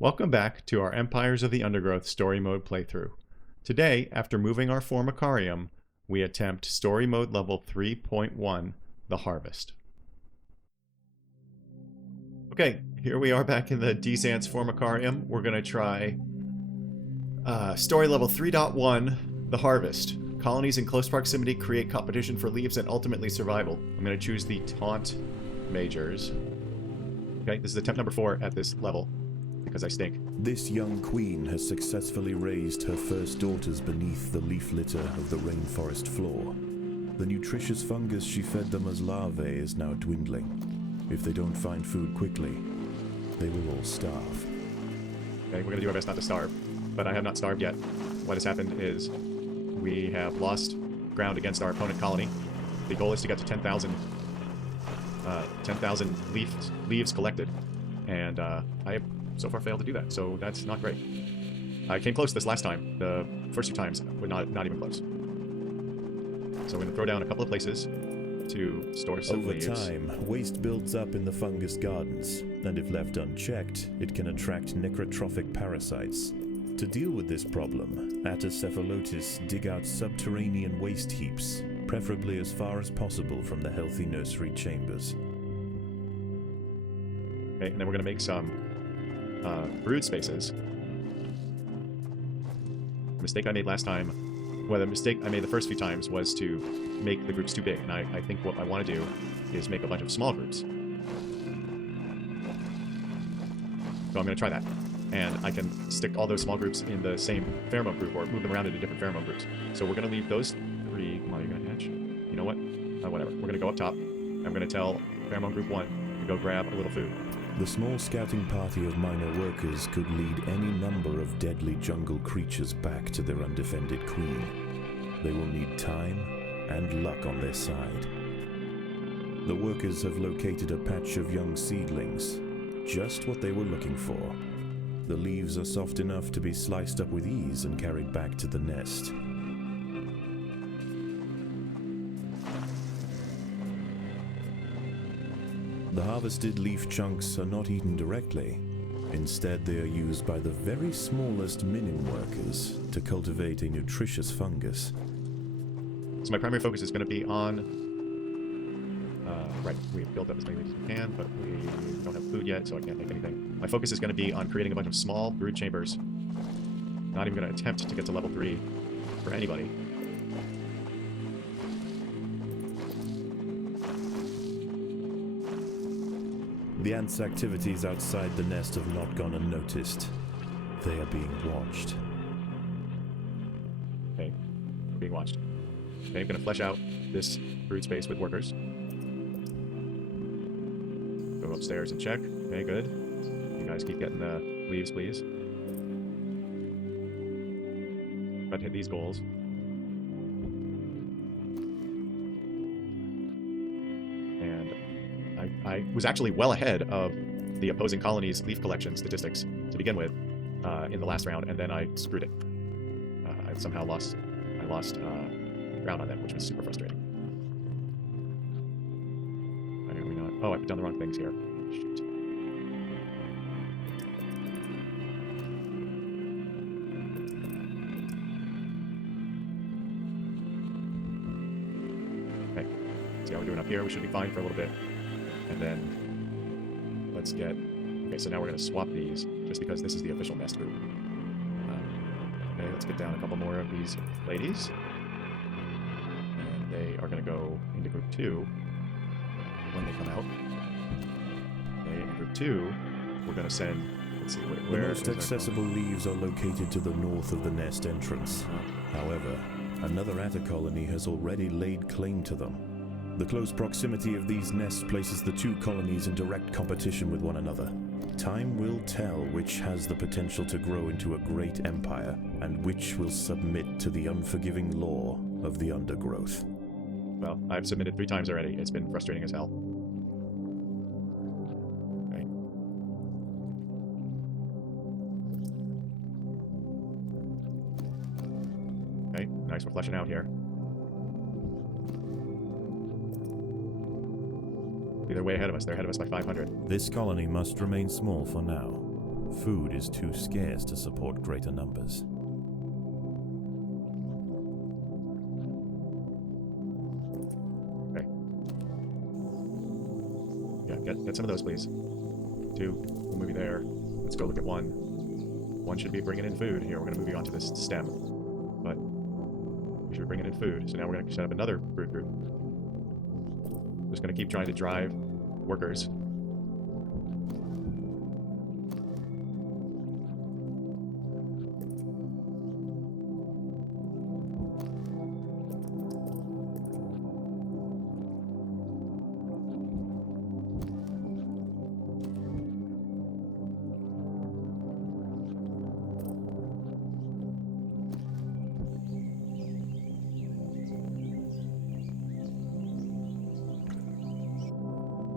Welcome back to our Empires of the Undergrowth story mode playthrough. Today, after moving our formicarium, we attempt story mode level 3.1, the Harvest. Okay, here we are back in the Desance formicarium. We're going to try story level 3.1, the Harvest. Colonies in close proximity create competition for leaves and ultimately survival. I'm going to choose the Taunt Majors. Okay, this is attempt number 4 at this level, because I stink. This young queen has successfully raised her first daughters beneath the leaf litter of the rainforest floor. The nutritious fungus she fed them as larvae is now dwindling. If they don't find food quickly, they will all starve. Okay, we're going to do our best not to starve, but I have not starved yet. What has happened is we have lost ground against our opponent colony. The goal is to get to 10,000 leaves collected, and I have so far failed to do that, so that's not great. I came close this last time. The first 2 times were not even close. So we're going to throw down a couple of places to store some leaves. Over time, waste builds up in the fungus gardens, and if left unchecked, it can attract necrotrophic parasites. To deal with this problem, Attribution dig out subterranean waste heaps, preferably as far as possible from the healthy nursery chambers. Okay, and then we're going to make some brood spaces. The mistake I made last time, well, the mistake I made the first few times was to make the groups too big, and I think what I want to do is make a bunch of small groups. So I'm going to try that. And I can stick all those small groups in the same pheromone group or move them around into different pheromone groups. So we're going to leave those 3. Come on, you're going to hatch. You know what? Whatever. We're going to go up top. I'm going to tell pheromone group 1 to go grab a little food. The small scouting party of minor workers could lead any number of deadly jungle creatures back to their undefended queen. They will need time and luck on their side. The workers have located a patch of young seedlings, just what they were looking for. The leaves are soft enough to be sliced up with ease and carried back to the nest. The harvested leaf chunks are not eaten directly. Instead, they are used by the very smallest minim workers to cultivate a nutritious fungus. So my primary focus is going to be on... right, we've built up as many leaves as we can, but we don't have food yet, so I can't make anything. My focus is going to be on creating a bunch of small brood chambers. Not even going to attempt to get to level 3 for anybody. The ants' activities outside the nest have not gone unnoticed. They are being watched. Okay, being watched. Okay, I'm going to flesh out this brood space with workers. Go upstairs and check. Okay, good. You guys keep getting the leaves, please. Got to hit these goals. I was actually well ahead of the opposing colony's leaf collection statistics to begin with in the last round, and then I screwed it. I somehow lost ground on them, which was super frustrating. Why are we not? Oh, I've done the wrong things here. Shoot. Okay, see how we're doing up here. We should be fine for a little bit. And then let's get... Okay, so now we're going to swap these, just because this is the official nest group. Okay, let's get down a couple more of these ladies. And they are going to go into group 2 when they come out. Okay, in group 2, we're going to send... Let's see, where the most accessible leaves are located to the north of the nest entrance. However, another atta colony has already laid claim to them. The close proximity of these nests places the 2 colonies in direct competition with one another. Time will tell which has the potential to grow into a great empire, and which will submit to the unforgiving law of the Undergrowth. Well, I've submitted 3 times already. It's been frustrating as hell. Okay. Okay, nice, we're fleshing out here. They're way ahead of us. They're ahead of us by 500. This colony must remain small for now. Food is too scarce to support greater numbers. Okay. Yeah, get some of those, please. 2. We'll move you there. Let's go look at 1. 1 should be bringing in food. Here, we're going to move you onto this stem. But we should be bringing in food. So now we're going to set up another brood group. Just going to keep trying to drive workers.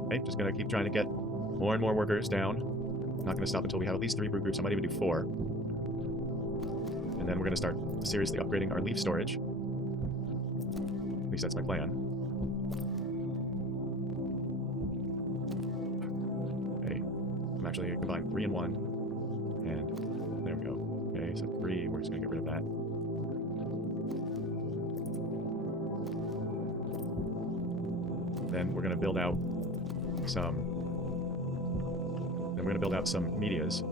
Okay, just gonna keep trying to get more and more workers down. Not gonna stop until we have at least 3 brood groups. I might even do 4. And then we're gonna start seriously upgrading our leaf storage. At least that's my plan. Okay, I'm actually gonna combine 3 and 1. And there we go. Okay, so 3, we're just gonna get rid of that. Then we're gonna build out some medias,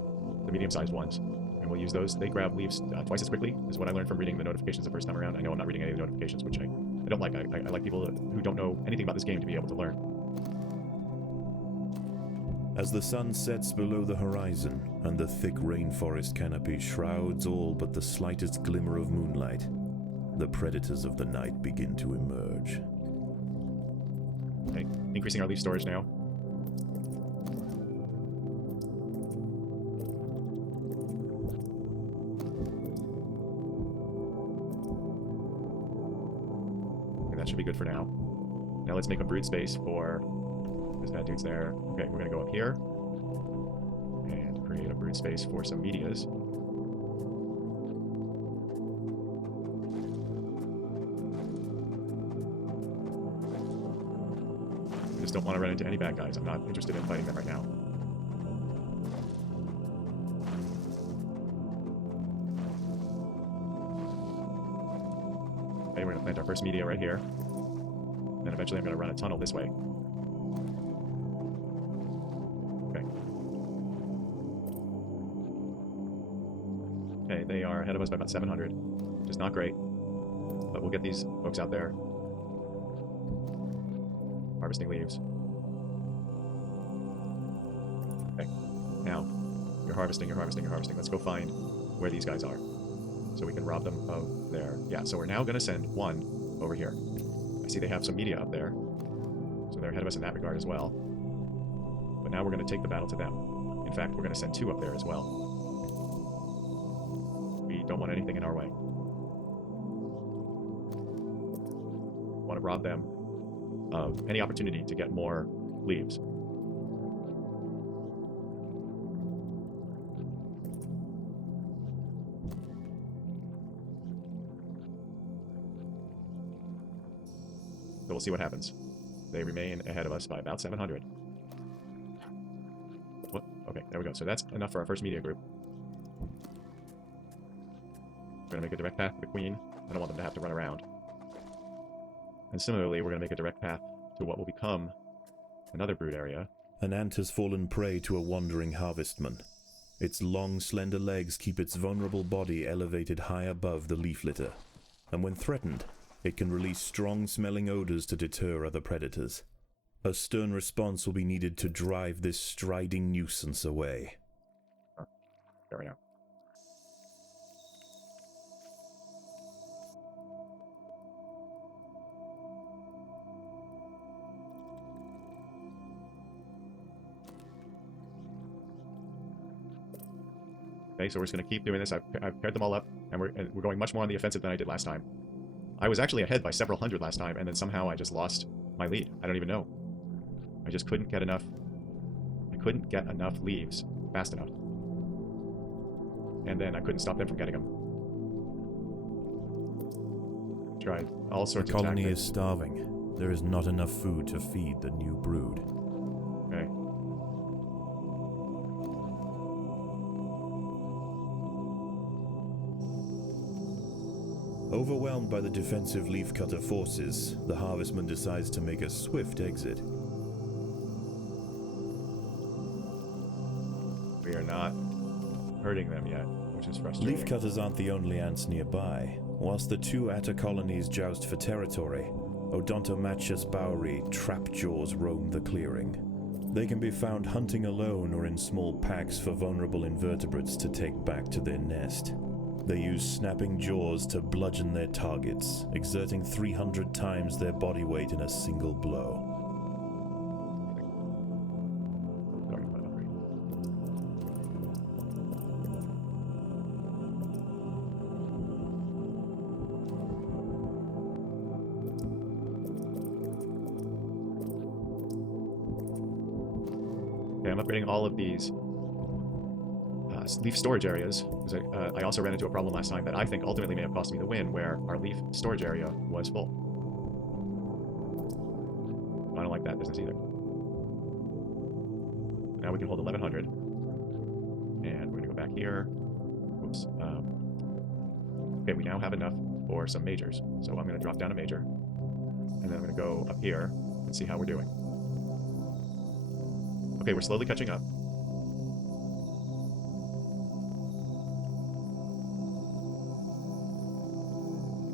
the medium-sized ones, and we'll use those. They grab leaves twice as quickly, is what I learned from reading the notifications the first time around. I know I'm not reading any of the notifications, which I don't like. I like people who don't know anything about this game to be able to learn. As the sun sets below the horizon and the thick rainforest canopy shrouds all but the slightest glimmer of moonlight, the predators of the night begin to emerge. Okay, increasing our leaf storage now. Okay, that should be good for now. Now let's make a brood space for... There's that dude's there. Okay, we're going to go up here and create a brood space for some medias. I just don't want to run into any bad guys. I'm not interested in fighting them right now. Okay, we're going to plant our first media right here. Then eventually I'm going to run a tunnel this way. Okay, they are ahead of us by about 700, which is not great, but we'll get these folks out there harvesting leaves. Okay, now you're harvesting. Let's go find where these guys are so we can rob them of their... Yeah, so we're now going to send 1 over here. I see they have some media up there, so they're ahead of us in that regard as well. But now we're going to take the battle to them. In fact, we're going to send 2 up there as well. Don't want anything in our way. Want to rob them of any opportunity to get more leaves. So we'll see what happens. They remain ahead of us by about 700. What? Okay, there we go. So that's enough for our first media group. We're going to make a direct path to the queen. I don't want them to have to run around. And similarly, we're going to make a direct path to what will become another brood area. An ant has fallen prey to a wandering harvestman. Its long, slender legs keep its vulnerable body elevated high above the leaf litter, and when threatened, it can release strong-smelling odors to deter other predators. A stern response will be needed to drive this striding nuisance away. There we go. Okay, so we're just going to keep doing this. I've paired them all up, and we're going much more on the offensive than I did last time. I was actually ahead by several hundred last time, and then somehow I just lost my lead. I don't even know. I just couldn't get enough. I couldn't get enough leaves fast enough. And then I couldn't stop them from getting them. Tried all sorts of tactics. The colony is starving. There is not enough food to feed the new brood. Okay. Overwhelmed by the defensive leafcutter forces, the harvestman decides to make a swift exit. We are not hurting them yet, which is frustrating. Leafcutters aren't the only ants nearby. Whilst the two Atta colonies joust for territory, Odontomachus bauri trapjaws roam the clearing. They can be found hunting alone or in small packs for vulnerable invertebrates to take back to their nest. They use snapping jaws to bludgeon their targets, exerting 300 times their body weight in a single blow. Okay, I'm upgrading all of these leaf storage areas, because I also ran into a problem last time that I think ultimately may have cost me the win, where our leaf storage area was full. I don't like that business either. Now we can hold 1100. And we're going to go back here. Oops. Okay, we now have enough for some majors. So I'm going to drop down a major. And then I'm going to go up here and see how we're doing. Okay, we're slowly catching up.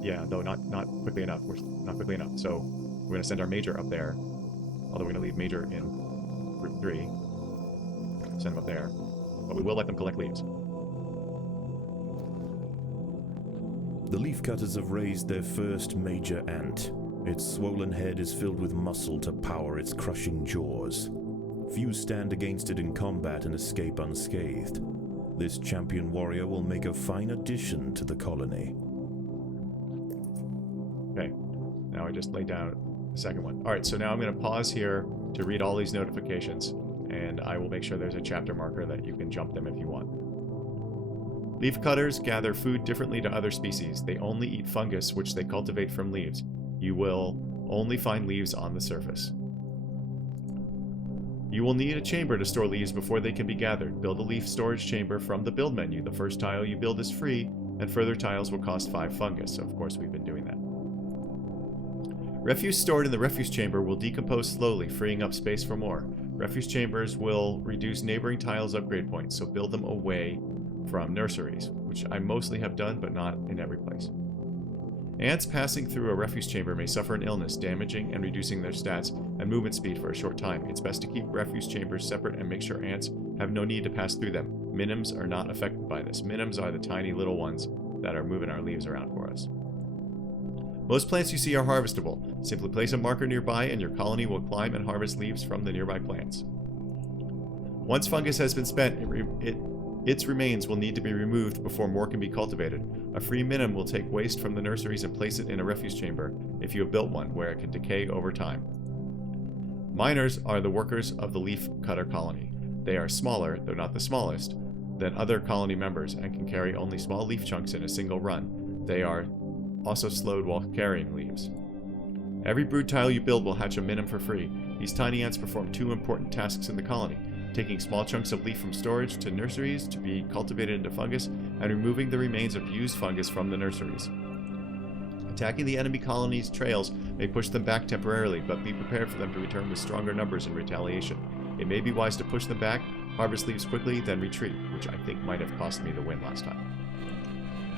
Yeah, though not quickly enough. We're not quickly enough. So we're going to send our major up there. Although we're going to leave major in group 3. Send them up there. But we will let them collect leaves. The leafcutters have raised their first major ant. Its swollen head is filled with muscle to power its crushing jaws. Few stand against it in combat and escape unscathed. This champion warrior will make a fine addition to the colony. Okay, now I just laid down the second one. Alright, so now I'm going to pause here to read all these notifications, and I will make sure there's a chapter marker that you can jump them if you want. Leafcutters gather food differently to other species. They only eat fungus, which they cultivate from leaves. You will only find leaves on the surface. You will need a chamber to store leaves before they can be gathered. Build a leaf storage chamber from the build menu. The first tile you build is free, and further tiles will cost 5 fungus. So of course we've been doing that. Refuse stored in the refuse chamber will decompose slowly, freeing up space for more. Refuse chambers will reduce neighboring tiles' upgrade points, so build them away from nurseries, which I mostly have done, but not in every place. Ants passing through a refuse chamber may suffer an illness, damaging and reducing their stats and movement speed for a short time. It's best to keep refuse chambers separate and make sure ants have no need to pass through them. Minims are not affected by this. Minims are the tiny little ones that are moving our leaves around for us. Most plants you see are harvestable. Simply place a marker nearby and your colony will climb and harvest leaves from the nearby plants. Once fungus has been spent, its remains will need to be removed before more can be cultivated. A free minim will take waste from the nurseries and place it in a refuse chamber, if you have built one, where it can decay over time. Miners are the workers of the leaf cutter colony. They are smaller, though not the smallest, than other colony members and can carry only small leaf chunks in a single run. They are also slowed while carrying leaves. Every brood tile you build will hatch a minim for free. These tiny ants perform 2 important tasks in the colony: taking small chunks of leaf from storage to nurseries to be cultivated into fungus, and removing the remains of used fungus from the nurseries. Attacking the enemy colony's trails may push them back temporarily, but be prepared for them to return with stronger numbers in retaliation. It may be wise to push them back, harvest leaves quickly, then retreat, which I think might have cost me the win last time.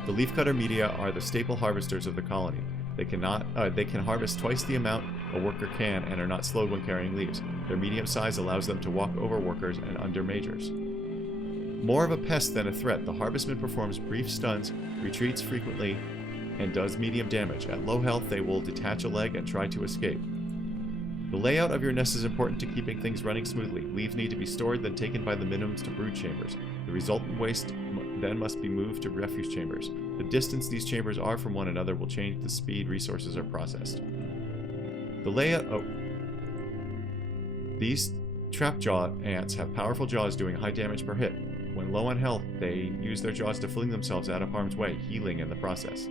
The leafcutter media are the staple harvesters of the colony. They can harvest twice the amount a worker can and are not slowed when carrying leaves. Their medium size allows them to walk over workers and under majors. More of a pest than a threat, the harvestman performs brief stunts, retreats frequently, and does medium damage. At low health, they will detach a leg and try to escape. The layout of your nest is important to keeping things running smoothly. Leaves need to be stored, then taken by the minims to brood chambers. The resultant waste then must be moved to refuse chambers. The distance these chambers are from one another will change the speed resources are processed. The layout... These trapjaw ants have powerful jaws doing high damage per hit. When low on health, they use their jaws to fling themselves out of harm's way, healing in the process.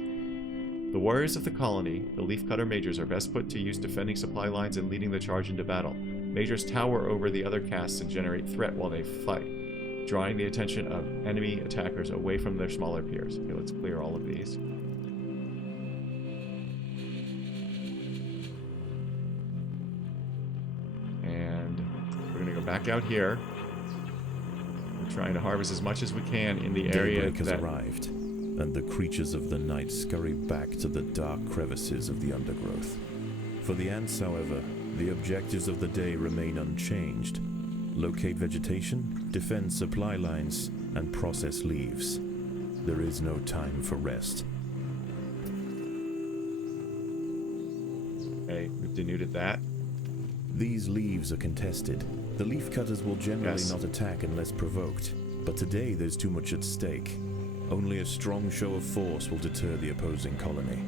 The warriors of the colony, the leafcutter majors, are best put to use defending supply lines and leading the charge into battle. Majors tower over the other castes and generate threat while they fight, drawing the attention of enemy attackers away from their smaller peers. Okay, let's clear all of these. back out here. We're trying to harvest as much as we can in the area Daybreak has that... arrived, and the creatures of the night scurry back to the dark crevices of the undergrowth. For the ants, however, the objectives of the day remain unchanged. Locate vegetation, defend supply lines, and process leaves. There is no time for rest. Okay, we've denuded that. These leaves are contested. The leafcutters will generally not attack unless provoked, but today there's too much at stake. Only a strong show of force will deter the opposing colony.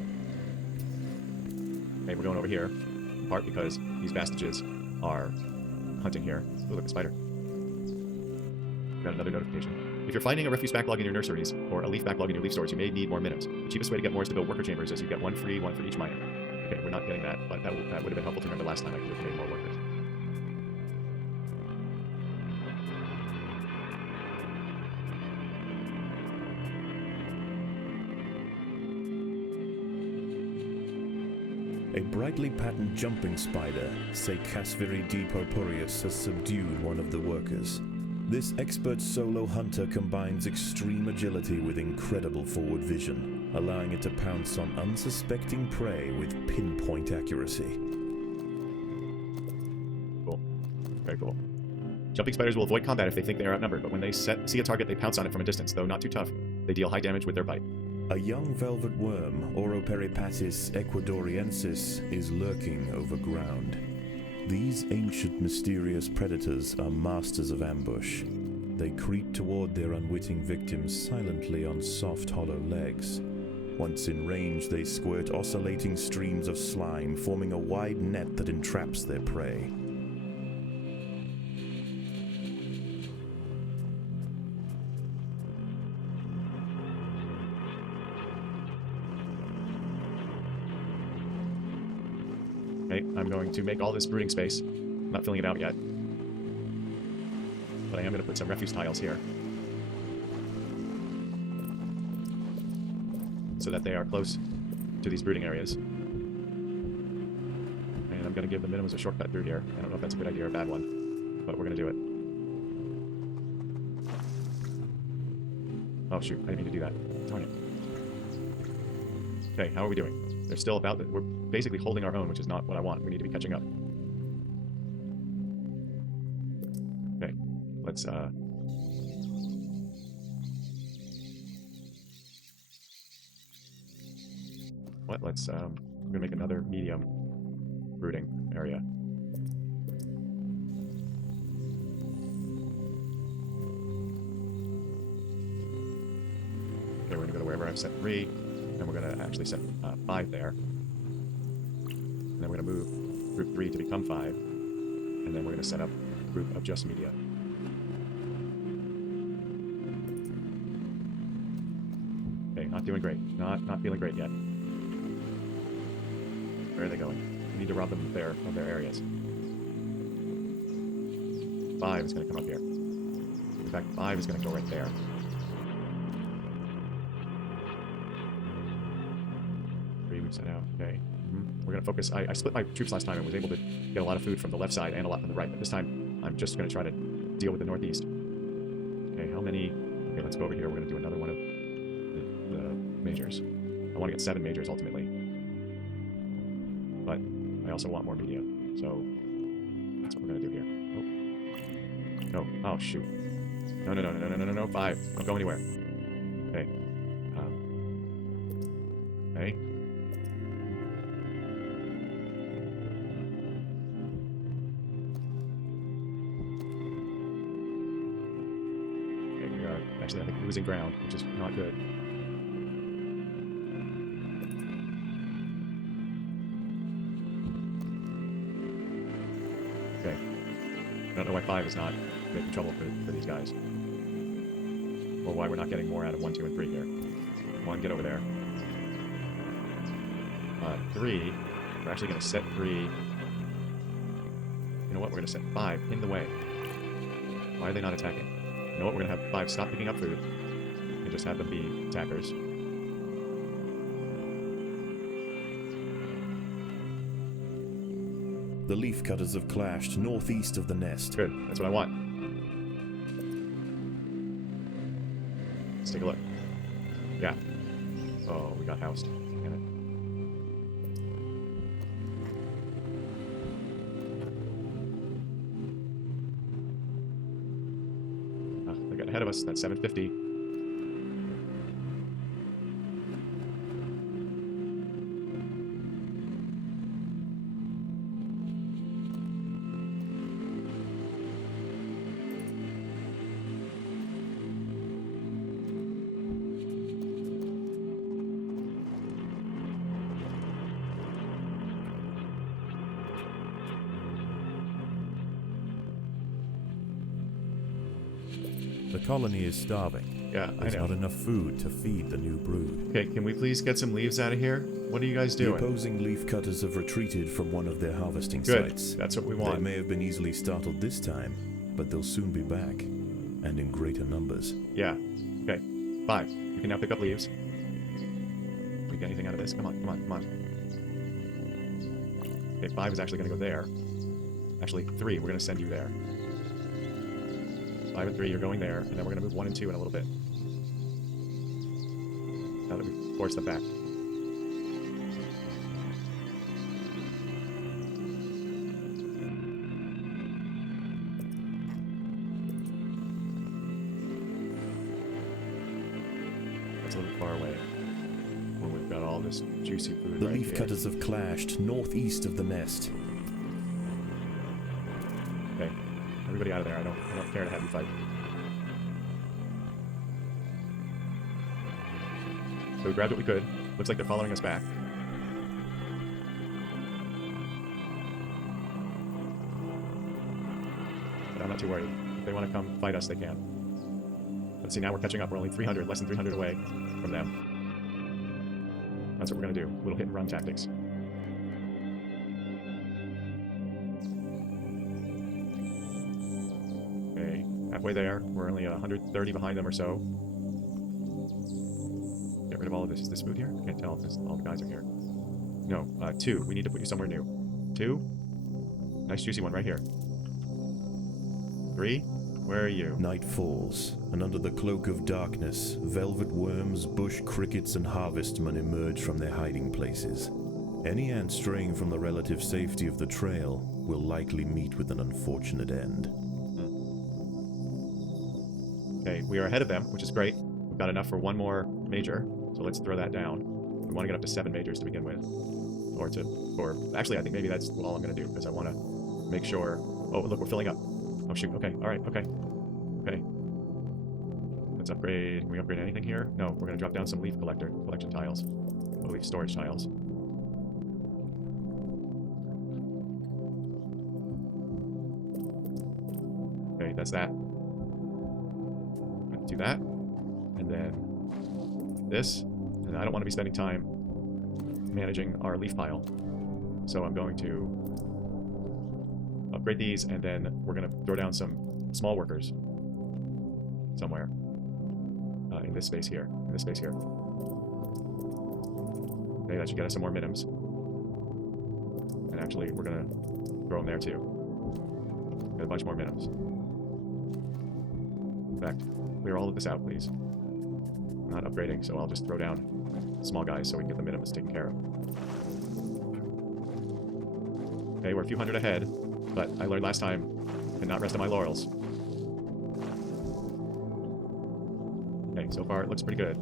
Okay, we're going over here, in part because these bastages are hunting here. Oh, look, a spider. Got another notification. If you're finding a refuse backlog in your nurseries, or a leaf backlog in your leaf stores, you may need more minnows. The cheapest way to get more is to build worker chambers, as you get one free, one for each miner. Okay, we're not getting that, but that would have been helpful to remember last time. I could have made more workers. A brightly patterned jumping spider, Secasviri purpureus, has subdued one of the workers. This expert solo hunter combines extreme agility with incredible forward vision, allowing it to pounce on unsuspecting prey with pinpoint accuracy. Cool. Very cool. Jumping spiders will avoid combat if they think they are outnumbered, but when they see a target, they pounce on it from a distance. Though not too tough, they deal high damage with their bite. A young velvet worm, Oroperipatis ecuadoriensis, is lurking overground. These ancient mysterious predators are masters of ambush. They creep toward their unwitting victims silently on soft, hollow legs. Once in range, they squirt oscillating streams of slime, forming a wide net that entraps their prey. Okay, I'm going to make all this brooding space. I'm not filling it out yet. But I am going to put some refuse tiles here. So that they are close to these brooding areas. And I'm going to give the minimums a shortcut through here. I don't know if that's a good idea or a bad one, but we're going to do it. Oh shoot, I didn't mean to do that. Darn it. Okay, how are we doing? They're still about it. We're basically holding our own, which is not what I want. We need to be catching up. Okay, let's let's I'm gonna make another medium brooding area. Okay, we're gonna go to wherever I've set 3. And we're going to actually set 5 there. And then we're going to move group 3 to become 5. And then we're going to set up a group of just media. Okay, not doing great. Not feeling great yet. Where are they going? We need to rob them of their areas. 5 is going to come up here. In fact, 5 is going to go right there. Set out. Okay. We're going to focus. I split my troops last time and was able to get a lot of food from the left side and a lot from the right, but this time I'm just going to try to deal with the northeast. Okay, how many? Okay, let's go over here. We're going to do another one of the majors. I want to get 7 majors ultimately, but I also want more media, so that's what we're going to do here. Oh. No. Oh, shoot. No. 5. Don't go anywhere. Okay. Okay. Actually, I think losing ground, which is not good. Okay. I don't know why 5 is not making trouble for these guys. Or why we're not getting more out of 1, 2, and 3 here. 1, get over there. 3, we're actually going to set 3. You know what? We're going to set 5 in the way. Why are they not attacking? You know what? We're going to have 5 stop picking up food and just have them be attackers. The leafcutters have clashed northeast of the nest. Good. That's what I want. Let's take a look. Yeah. Oh, we got housed. Damn it. They got ahead of us. That's 750. The colony is starving. Yeah, I There's know. not enough food to feed the new brood. Okay, can we please get some leaves out of here? What are you guys The doing? opposing leafcutters have retreated from one of their harvesting Good. sites. That's what we They want. may have been easily startled this time, but they'll soon be back, and in greater numbers. Yeah. Okay. 5. You can now pick up leaves. We get anything out of this? Come on, come on, come on. Okay, 5 is actually going to go there. Actually, 3, we're going to send you there. 5 and 3, you're going there, and then we're going to move 1 and 2 in a little bit. Now that we've forced them back. That's a little far away. When we've got all this juicy food The right here. leafcutters have clashed northeast of the nest. Okay. Everybody out of there. I don't care to have you fight. So we grabbed what we could. Looks like they're following us back. But I'm not too worried. If they want to come fight us, they can. Let's see, now we're catching up. We're only 300, less than 300 away from them. That's what we're going to do. Little hit and run tactics. Okay, halfway there. We're only 130 behind them or so. Get rid of all of this. Is this food here? I can't tell if all the guys are here. No, 2. We need to put you somewhere new. 2. Nice juicy one right here. 3. Where are you? Night falls, and under the cloak of darkness, velvet worms, bush crickets, and harvestmen emerge from their hiding places. Any ant straying from the relative safety of the trail will likely meet with an unfortunate end. Okay, we are ahead of them, which is great. We've got enough for one more major, so let's throw that down. We want to get up to 7 majors to begin with. Or actually, I think maybe that's all I'm going to do, because I want to make sure... Oh, look, we're filling up. Oh, shoot. Okay, alright, okay. Okay. Let's upgrade. Can we upgrade anything here? No, we're going to drop down some leaf collection tiles. Oh, leaf storage tiles. Okay, that's that. Let's do that. And then this. And I don't want to be spending time managing our leaf pile. So I'm going to upgrade these, and then we're going to throw down some small workers somewhere in this space here. Okay, that should get us some more minims. And actually, we're going to throw them there too. Get a bunch more minims. In fact, clear all of this out, please. I'm not upgrading, so I'll just throw down small guys so we can get the minims taken care of. Okay, we're a few hundred ahead. But I learned last time, I cannot rest on my laurels. Okay, so far it looks pretty good.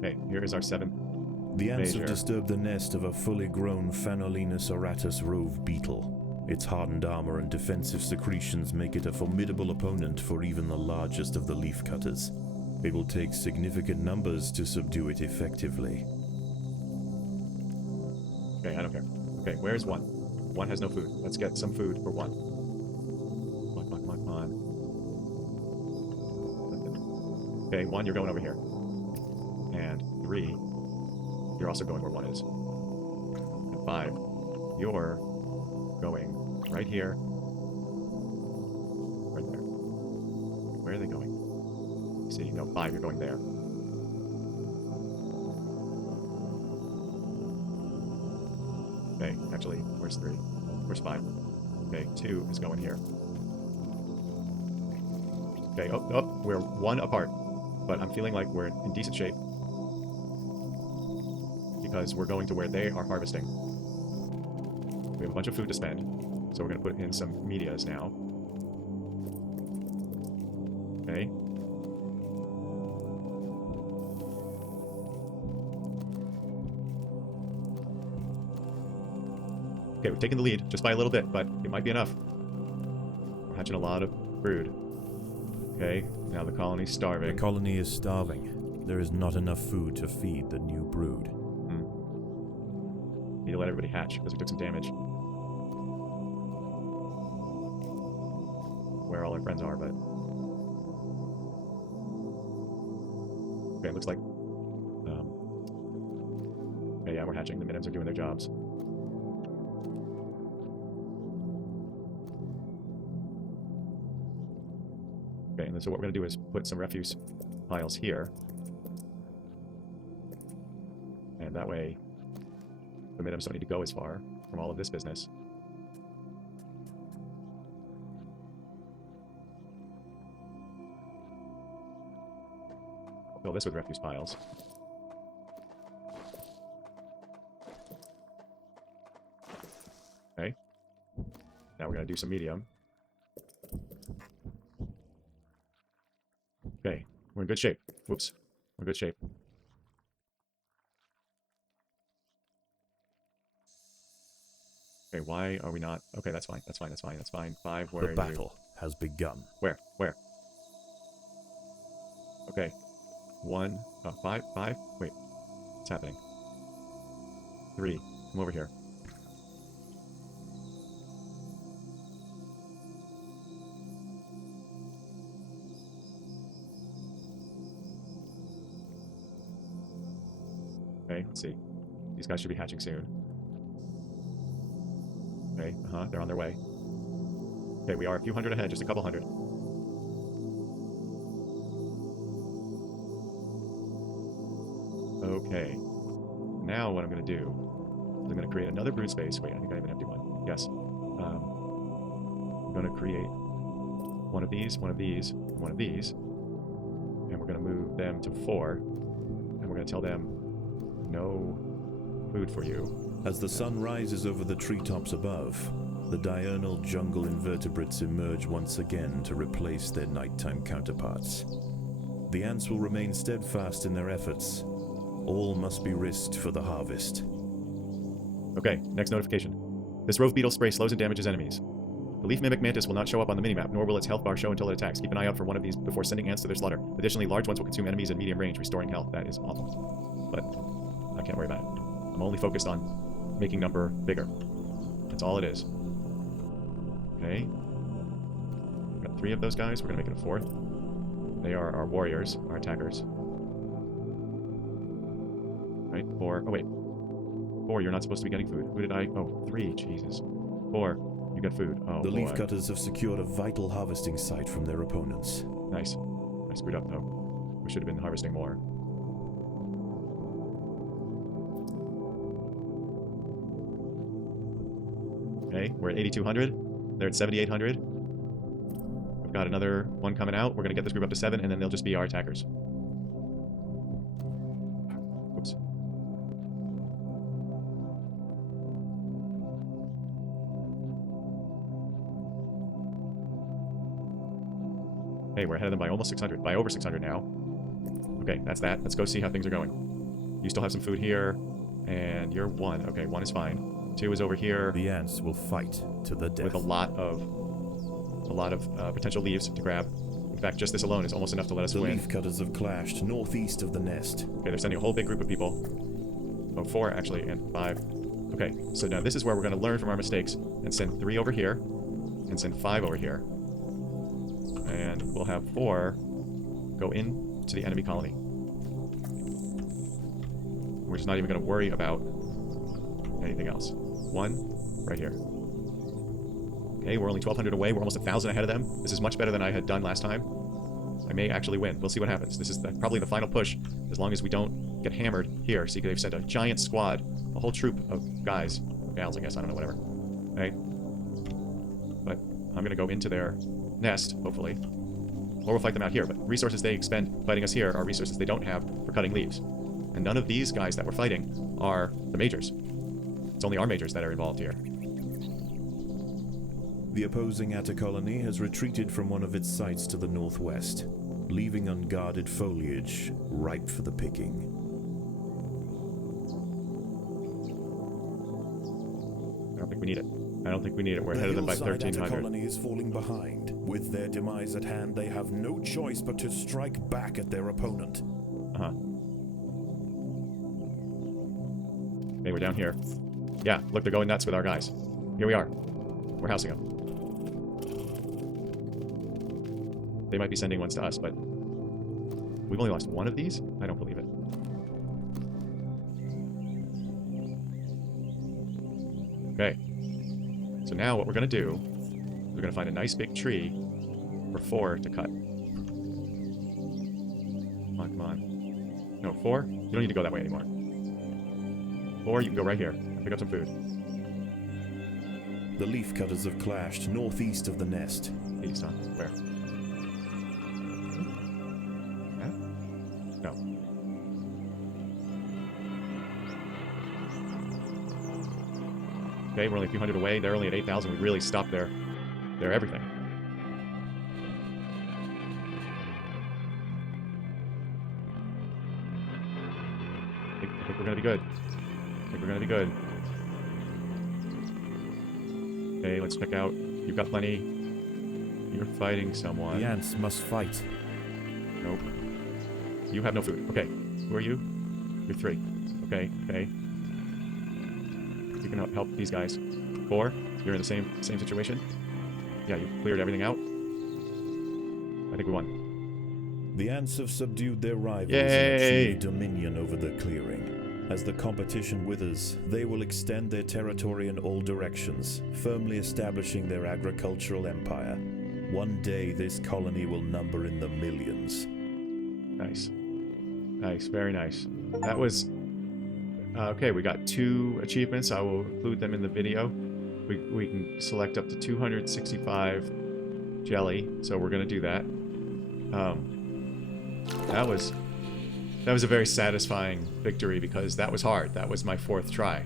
Okay, here is our 7th The ants major. have disturbed the nest of a fully grown Phanolinus auratus rove beetle. Its hardened armor and defensive secretions make it a formidable opponent for even the largest of the leafcutters. It will take significant numbers to subdue it effectively. Okay, I don't care. Okay, where's 1? 1 has no food. Let's get some food for 1. Come on. Okay, 1, you're going over here. And 3, you're also going where 1 is. And 5, you're going right here. Right where are they going? See, no, 5, you're going there. Okay, actually, where's 3? Where's 5? Okay, 2 is going here. Okay, oh, we're 1 apart. But I'm feeling like we're in decent shape. Because we're going to where they are harvesting. We have a bunch of food to spend. So we're going to put in some medias now. Okay. Okay, we've taken the lead just by a little bit, but it might be enough. We're hatching a lot of brood. Okay, now the colony's starving. The colony is starving. There is not enough food to feed the new brood. Need to let everybody hatch because we took some damage. Where all our friends are, but... Okay, it looks like... Okay, yeah, we're hatching. The minims are doing their jobs. Okay, and so what we're going to do is put some refuse piles here. And that way, the minims don't need to go as far from all of this business. Fill this with refuse piles. Okay. Now we're going to do some medium. Okay, we're in good shape. Whoops. We're in good shape. Okay, why are we not? Okay, that's fine. That's fine. That's fine. That's fine. 5, where are The you? battle has begun. Where? Where? Okay. 1, 5, 5. Wait. What's happening? 3. Come over here. Okay, let's see. These guys should be hatching soon. Okay, they're on their way. Okay, we are a few hundred ahead, just a couple hundred. Okay. Now what I'm going to do is I'm going to create another brood space. Wait, I think I have an empty one. Yes. I'm going to create one of these, one of these, and one of these. And we're going to move them to 4. And we're going to tell them, no food for you. As the sun rises over the treetops above, the diurnal jungle invertebrates emerge once again to replace their nighttime counterparts. The ants will remain steadfast in their efforts. All must be risked for the harvest. Okay, next notification. This rove beetle spray slows and damages enemies. The leaf mimic mantis will not show up on the minimap, nor will its health bar show until it attacks. Keep an eye out for one of these before sending ants to their slaughter. Additionally, large ones will consume enemies in medium range, restoring health. That is awful. But I can't worry about it. I'm only focused on making number bigger. That's all it is. Okay. We've got 3 of those guys. We're going to make it a 4th. They are our warriors, our attackers. Right? 4. Oh, wait. 4, you're not supposed to be getting food. Who did I... Oh, 3. Jesus. 4, you get food. Oh, The boy. leafcutters have secured a vital harvesting site from their opponents. Nice. I screwed up, though. We should have been harvesting more. Okay, we're at 8,200. They're at 7,800. We've got another one coming out. We're going to get this group up to 7, and then they'll just be our attackers. Oops. Okay, we're ahead of them by almost 600. By over 600 now. Okay, that's that. Let's go see how things are going. You still have some food here, and you're 1. Okay, 1 is fine. 2 is over here. The ants will fight to the death. With a lot of potential leaves to grab. In fact, just this alone is almost enough to let us The win. leafcutters have clashed northeast of the nest. Okay, they're sending a whole big group of people. Oh, 4 actually, and 5. Okay, so now this is where we're going to learn from our mistakes and send 3 over here, and send 5 over here. And we'll have 4 go into the enemy colony. We're just not even going to worry about anything else. 1 right here. Okay, we're only 1,200 away. We're almost 1,000 ahead of them. This is much better than I had done last time. I may actually win. We'll see what happens. This is probably the final push, as long as we don't get hammered here. See, they've sent a giant squad, a whole troop of guys, gals, I guess, I don't know, whatever. Okay? But I'm gonna go into their nest, hopefully. Or we'll fight them out here, but resources they expend fighting us here are resources they don't have for cutting leaves. And none of these guys that we're fighting are the majors. It's only our majors that are involved here. The opposing Atta colony has retreated from one of its sites to the northwest, leaving unguarded foliage ripe for the picking. I don't think we need it. I don't think we need it. We're ahead of them by 1,300. The colony is falling behind. With their demise at hand, they have no choice but to strike back at their opponent. Uh-huh. Okay, we're down here. Yeah, look, they're going nuts with our guys. Here we are. We're housing them. They might be sending ones to us, but we've only lost one of these? I don't believe it. Okay. So now what we're going to do, we're going to find a nice big tree for 4 to cut. Come on, come on. No, 4? You don't need to go that way anymore. 4, you can go right here. Pick up some food. The leafcutters have clashed northeast of the nest. East, huh? Where? Yeah? No. Okay, we're only a few hundred away. They're only at 8,000. We really stopped their everything. I think we're gonna be good. I think we're gonna be good. Okay, let's check out. You've got plenty. You're fighting someone. The ants must fight. Nope. You have no food. Okay. Who are you? You're 3. Okay, okay. You can help these guys. 4. You're in the same situation. Yeah, you cleared everything out. I think we won. The ants have subdued their rivals Yay! and achieved dominion over the clearing. As the competition withers, they will extend their territory in all directions, firmly establishing their agricultural empire. One day, this colony will number in the millions. Nice. Nice, very nice. That was... okay, we got 2 achievements. I will include them in the video. We can select up to 265 jelly, so we're going to do that. That was a very satisfying victory because that was hard. That was my 4th try.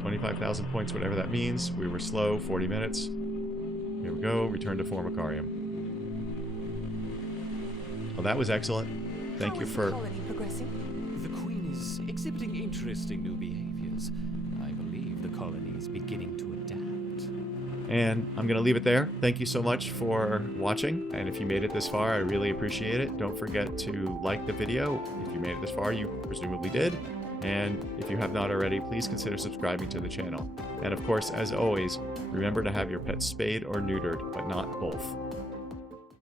25,000 points, whatever that means. We were slow, 40 minutes. Here we go, return to Formicarium. Well, that was excellent. Thank you for... How is the colony progressing? The Queen is exhibiting interesting new behaviors. I believe the colony is beginning to adapt. And I'm going to leave it there. Thank you so much for watching. And if you made it this far, I really appreciate it. Don't forget to like the video. If you made it this far, you presumably did. And if you have not already, please consider subscribing to the channel. And of course, as always, remember to have your pets spayed or neutered, but not both.